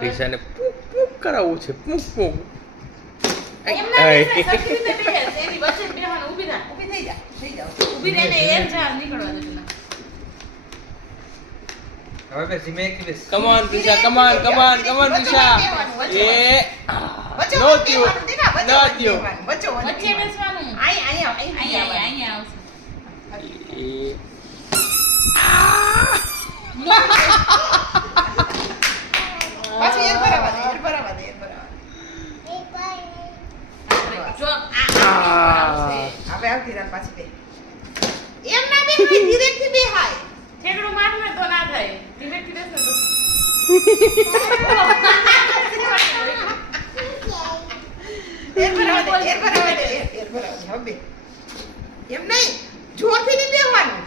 પૈસાને પૂક પૂક કરાવવું છે પૂક પૂક એમના વિશે સરખી રીતે બેસ એની વચ્ચે બેહવાનું ઊભી થા ઊભી થઈ જાવ ઊભી રહીને એ જા નીકળવા દે પેલા હવે બે ધીમે એક બેસ come on Disha come on દિશા એ નો ત્યો વચ્ચે બેસવાનું અહીંયા આવશે એ પાછું એર ભરાવા દે જો હવે આવતી રાત પાછી બે એમ ના બે ધીરે થી બે હાય ઠેકડું મારને તો ના થાય ધીમે થી બેસ ને તો એર ભરાવા દે હવે એમ નહીં જોરથી નહીં બેહવાનું